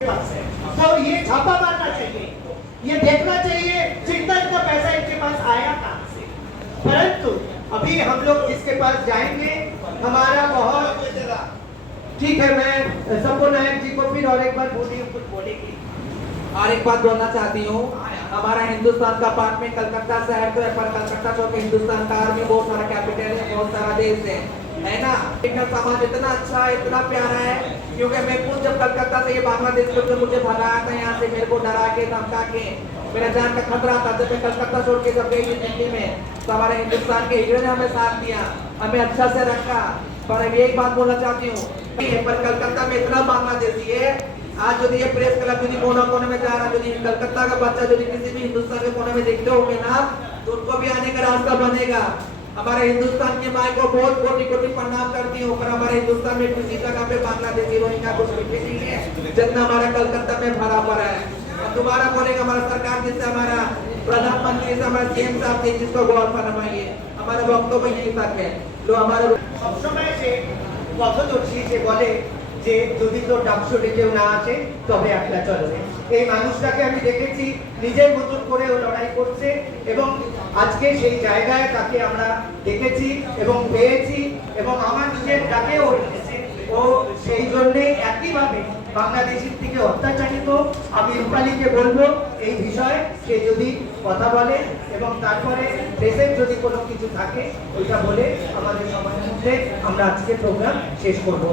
तो ये छापा मारना चाहिए, ये देखना चाहिए जितना इतना पैसा इनके पास आया कहाँ से। परंतु अभी हम लोग जिसके पास जाएंगे हमारा बहुत ठीक है। मैं सबको नायक जी को फिर और एक बार कुछ बोलेगी। और एक बात बोलना चाहती हूँ, हमारा हिंदुस्तान का पार्ट में कलकत्ता शहर तो है, पर कलकत्ता छोड़ के हिंदुस्तान का आर्मी बहुत सारा कैपिटल है, बहुत सारा देश है ना। इनका समाज इतना अच्छा है, इतना प्यारा है, क्योंकि मैं खुद जब कलकत्ता से ये बांग्लादेश को मुझे भगाया था यहाँ से, मेरे को डरा के धमका के, मेरा जान का खतरा था। जब मैं कलकत्ता छोड़ के जब गई दिल्ली में तो हमारे हिंदुस्तान के हीरो ने हमें साथ दिया, हमें अच्छा से रखा। पर एक बात बोलना चाहती हूँ, पर कलकत्ता में इतना बांग्लादेशी है। आज यदि ये प्रेस क्लब यदि कोने में जा रहा, यदि कलकत्ता का बच्चा यदि किसी भी हिंदुस्तान के कोने में देखते होंगे ना, तो उनको भी आने का रास्ता बनेगा। हमारे हिंदुस्तान की माई को बहुत कोटि कोटि प्रणाम करती हूँ, पर हमारे हिंदुस्तान में किसी जगह पे बांग्लादेशी रोहिंग्या कुछ भी नहीं है जितना हमारा कलकत्ता में भरा पड़ा है। दोबारा बोलेगा हमारा सरकार जिससे, हमारा प्रधानमंत्री से, हमारा सीएम साहब से, जिसको गौर फरमाइए। हमारे वक्तव्य यही तक है। जो हमारे সবসময় সে পথদর্শী, সে বলে যে যদি তো ডাকসুটে কেউ না আসে তবে একটা চলবে। এই মানুষটাকে আমি দেখেছি নিজের মতন করে ও লড়াই করছে এবং আজকে সেই জায়গায় তাকে আমরা দেখেছি এবং পেয়েছি এবং আমার নিজের ডাকে ও এসেছে। ও সেই জন্যে একইভাবে বাংলাদেশের থেকে অত্যাচারিত। আমি রূপালীকে বলবো এই বিষয়ে সে যদি কথা বলে এবং তারপরে দেশের যদি কোনো কিছু থাকে ওইটা বলে আমাদের সময়ের মধ্যে আমরা আজকে প্রোগ্রাম শেষ করবো।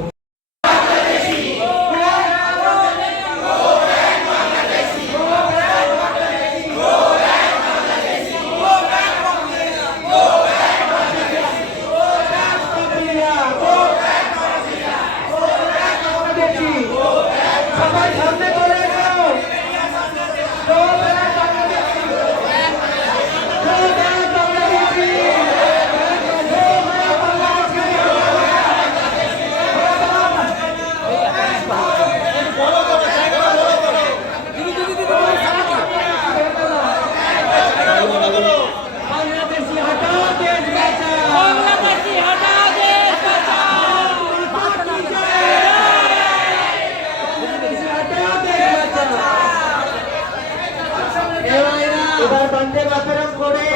এবার বন্দে মাতরম করে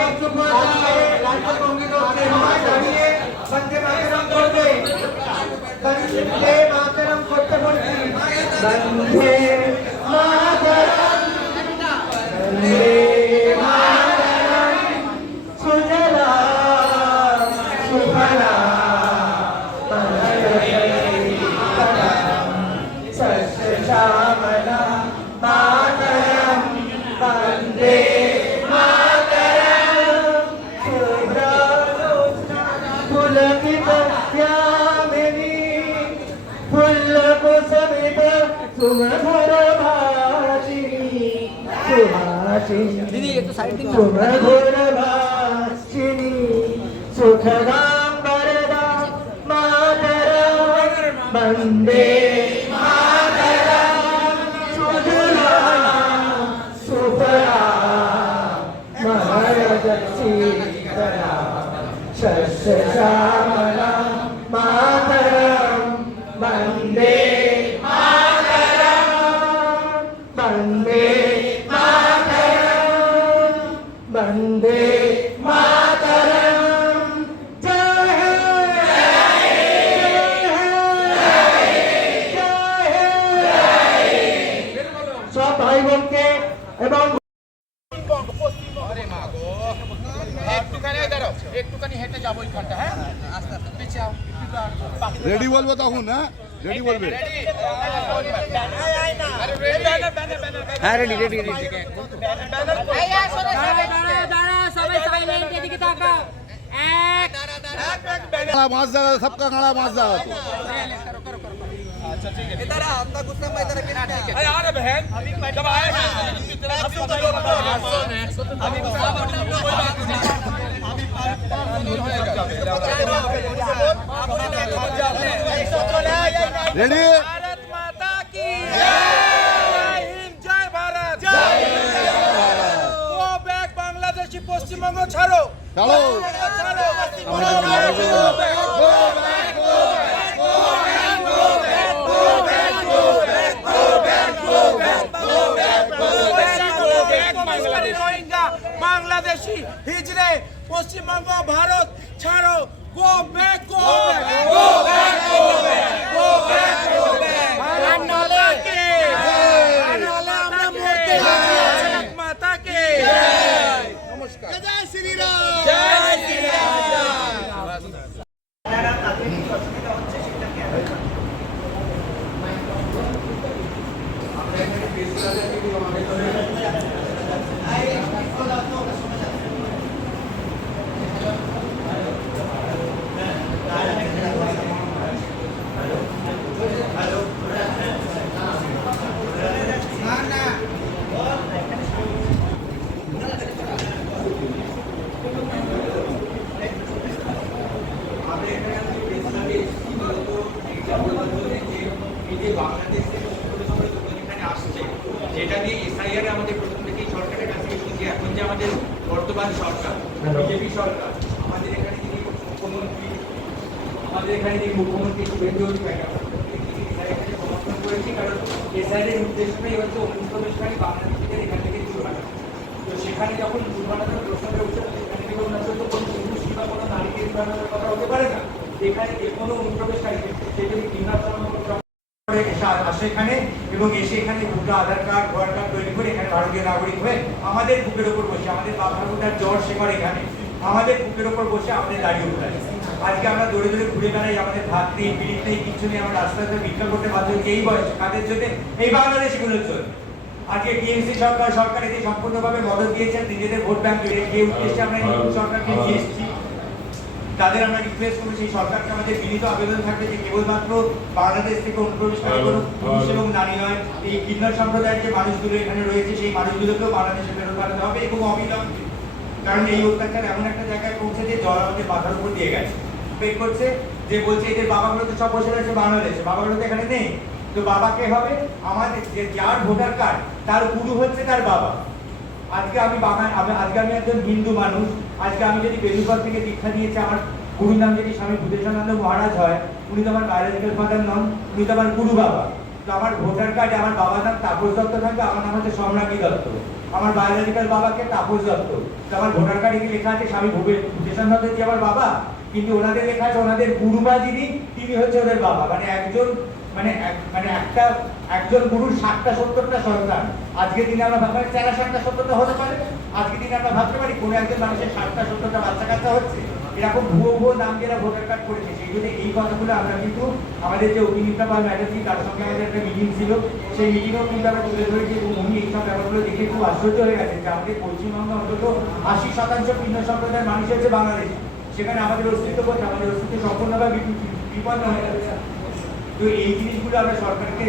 রাজ্য সঙ্গীত দাঁড়িয়ে বন্দে মাতরম করবে। বন্দে মাতরম করতে বলছি। বন্দে মাতরম, বন্দে মাতরম, সুজলাম সুফলাম মলয়জশীতলাম সস্যশ্যামলাম মাতরম বন্দে दीदी एक तो साइड दिन सुखदाम वरदाम मातरम वंदे मातरम सुजलाम सुफलाम मलयजशीतलाम सस्यश्यामलाम मातरम वंदे वंदे मातरम। जय हे सब भाई बोल के এবং একটুখানি হেঁটে যাবো ওইখানটা। হ্যাঁ আস্তে আস্তে পিছিয়ে আও। রেডি বলবো তখন, হ্যাঁ রেডি বলবে। হ্যাঁ রেডি রেডি রেডি। मास जाएगा, सबका गाड़ा मास जाएगा तो। अच्छा ठीक है, इधर आ, अंदर गुस्सा में इधर बिना ठीक है। अरे यार बहन जब आएगा अभी तो लोग अभी कोई बात नहीं। रेडी। भारत माता की जय हिंद, जय भारत, जय हिंद। गो बैक बांग्लादेशी পশ্চিমবঙ্গ ছাড়ো, চলো। ছাড়ো। হিজড়ে পশ্চিমবঙ্গ ভারত ছাড়ো go back go back go back go back go back go back আর নালে কে আর নালে আমরা মরতে যাচ্ছি ভারত মাতা কে নমস্কার জয় শ্রী রাম জয় শ্রী রাম আপনারা তাদের কি অসুবিধা হচ্ছে সেটা কি যেটা নিয়ে এসআইআর আমাদের প্রথম থেকেই সরকারের কাছে শুনছি এখন যে আমাদের বর্তমান সরকার বিজেপি সরকার আমাদের এখানে যিনি মুখ্যমন্ত্রী শুভেন্দু অধিকারী এসআইআরকে সমর্থন করেছি কারণ এসআইআর উদ্দেশ্যটাই হচ্ছে অনুপ্রবেশকারী বাংলাদেশিদের এখান থেকে দূর হটানো। তো সেখানে যখন দূর হটানোর প্রশ্নটা উঠছে সেখানে থেকে ওনার তো কোনো পুরুষ কিংবা কোনো নারীকে দূর হটানোর কথা হতে পারে না। এখানে যে কোনো অনুপ্রবেশকারী সে যদি আসে এখানে এবং এসে এখানে ভোটার আধার কার্ড ভোটার কার্ড তৈরি করে এখানে ভারতীয় নাগরিক হয়ে আমাদের বুকের ওপর বসে আমাদের বাবার জ্বর শেখার এখানে আমাদের বুকের ওপর বসে আমাদের দাঁড়িয়ে উঠে আজকে আমরা দৌড়ে দৌড়ে ঘুরে বেড়াই আমাদের ভাত নেই পিড়িত নেই কিছু নেই আমরা রাস্তাতে ভিক্ষা করতে বাধ্য হচ্ছি এই বয়সে কাদের জন্য এই বাংলাদেশিগুলোর জন্য। আজকে টিএমসি সরকার এতে সম্পূর্ণভাবে মদত দিয়েছেন নিজেদের ভোট ব্যাংক যে উদ্দেশ্যে আমরা নতুন সরকারকে নিয়ে এসেছি তাদের আমরা রিকোয়েস্ট করবো সেই সরকারকে আমাদের বিনীত আবেদন থাকবে যে কেবলমাত্র বাংলাদেশ থেকে অনুপ্রবেশকারী কোনো পুরুষ এবং নারী নয় এই কিন্নর সম্প্রদায়ের যে মানুষগুলো এখানে রয়েছে সেই মানুষগুলোকেও বাংলাদেশে ফেরত পাঠাতে হবে এবং অবিলম্বে কারণ এই অত্যাচার এমন একটা জায়গায় পৌঁছে যে জল আমাদের মাথার উপর দিয়ে গেছে বের করছে যে বলছে এদের বাবাগুলো তো সব বসে রয়েছে বাংলাদেশে বাবাগুলো তো এখানে নেই তো বাবাকে হবে আমাদের যে যার ভোটার কার্ড তার গুরু হচ্ছে তার বাবা। আজকে আমি আজকে আমি একজন হিন্দু মানুষ আজকে আমি যদি বেলুরঘাট থেকে দীক্ষা নিয়েছি আমার গুরুর নাম যদি স্বামী ভূতেশানন্দ মহারাজ হয় উনি তো আমার বায়োলজিক্যাল ফাদার নন উনি তো আমার গুরু বাবা। তো আমার ভোটার কার্ডে আমার বাবার নাম তাপস দত্ত থাকবে আমার নাম হচ্ছে সম্রাজ্ঞী দত্ত আমার বায়োলজিক্যাল বাবাকে তাপস দত্ত তো আমার ভোটার কার্ডে কি লেখা আছে স্বামী ভূতেশানন্দ জি আমার বাবা কিন্তু ওনাদের লেখা আছে ওনাদের গুরুমা যিনি তিনি হচ্ছে ওদের বাবা একজন গুরুর 60টা 70টা সন্তান আজকে দিনে আমরা ভাবতে পারি 60টা 70টা হতে পারে আজকে দিনে আমরা ভাবতে পারি কোনো একজন মানুষের 60টা 70টা বাচ্চা কাচ্চা হচ্ছে এরকম ভুয়ো নাম যারা ভোটার কার্ড করেছে সেই জন্য এই কথাগুলো আমরা কিন্তু আমাদের যে অভিনেতা বা ম্যাডামজি তার সঙ্গে আমাদের একটা মিটিং ছিল সেই মিটিংও কিন্তু আমরা তুলে ধরেছি এবং উনি এইসব ব্যাপারগুলো দেখে খুব আশ্চর্য হয়ে গেছে যে আমাদের পশ্চিমবঙ্গে অন্তত 80% ভিন্ন সম্প্রদায়ের মানুষ হচ্ছে বাংলাদেশ সেখানে আমাদের অস্তিত্ব করছে আমাদের অস্তিত্ব সম্পূর্ণভাবে বিপন্ন হয়ে যাচ্ছে। তো এই জিনিসগুলো আমরা সরকারকে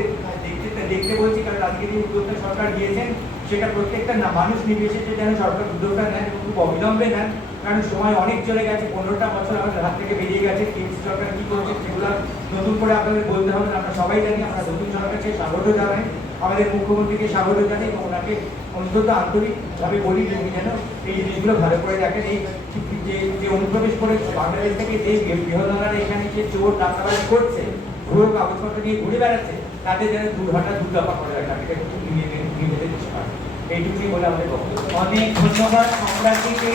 দেখতে বলছি কারণ আজকে যে উদ্যোগটা সরকার দিয়েছেন সেটা প্রত্যেকটা মানুষ নির্বিশেষে যেন সরকার উদ্যোগটা নেন এবং খুব অবিলম্বে নেন কারণ সময় অনেক চলে গেছে 15টা বছর আমাদের হাত থেকে বেরিয়ে গেছে টিএমসি সরকার কি করছে সেগুলো নতুন করে আপনাদের বলতে হবে আমরা সবাই জানি আমরা নতুন সরকারকে স্বাগত জানাই আমাদের মুখ্যমন্ত্রীকে স্বাগত জানাই এবং ওনাকে অন্তত আন্তরিকভাবে বলি উনি যেন এই জিনিসগুলো ভালো করে দেখেন এই যে অনুপ্রবেশ করে বাংলাদেশ থেকে যে বৃহদারা এখানে যে চোর ডাকাতি করছে ভুয়ো কাগজপত্র নিয়ে ঘুরে বেড়াচ্ছে তাদের যেন দুর্ঘটনা দুর্দফা করে রাখা এটা কিন্তু নিজেদের এইটুকুই বলে আমাদের বক্তব্য। অনেক ধন্যবাদ সম্রাজ্ঞীকে।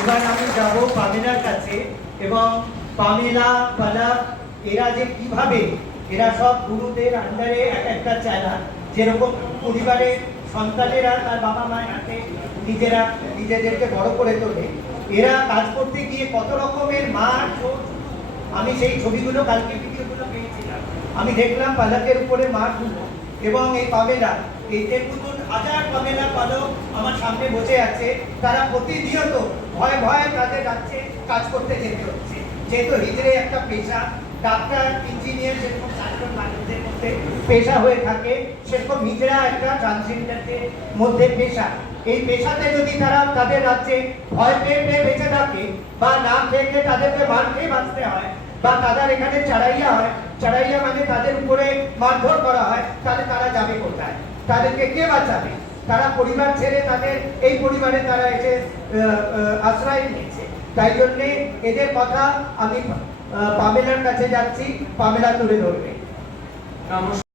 এবার আমি যাব পামেলার কাছে এবং পামেলা পালাক এরা যে কিভাবে এরা সব গুরুদের আন্ডারে একটা চালান যেরকম পরিবারের সন্তানেরা তার বাবা মায়ের হাতে নিজেদেরকে বড় করে তোলে এরা কাজ করতে গিয়ে কত রকমের মার আমি সেই ছবিগুলো কালকে ভিডিওগুলো পেয়েছিলাম আমি দেখলাম পালাকের উপরে মারগুলো এবং এই পামেলা এই যে নতুন হাজার পামেলা পালক আমার সামনে বসে আছে তারা প্রতিনিয়ত ভয়ে তাদের রাজ্যে কাজ করতে যেতে হচ্ছে যেহেতু হিজড়ে একটা পেশা ডাক্তার ইঞ্জিনিয়ার যেরকম সাধারণ মানুষদের মধ্যে পেশা হয়ে থাকে সেরকম হিজড়া একটা ট্রান্সজেন্ডারদের মধ্যে পেশা এই পেশাতে যদি তারা তাদের রাজ্যে ভয় পেয়ে বেঁচে থাকে বা না খেয়ে তাদেরকে মার খেয়ে বাঁচতে হয় বা তাদের এখানে চড়াইয়া মানে তাদের উপরে মারধর করা হয় তাহলে তারা যাবে কোথায় তাদেরকে কে বাঁচাবে তারা পরিবার ছেড়ে তাদের এই পরিবারে তারা এসে আশ্রয় নিয়েছে তাই জন্য এদের কথা আমি পামেলার কাছে যাচ্ছি পামেলা তুলে ধরবে। নমস্কার।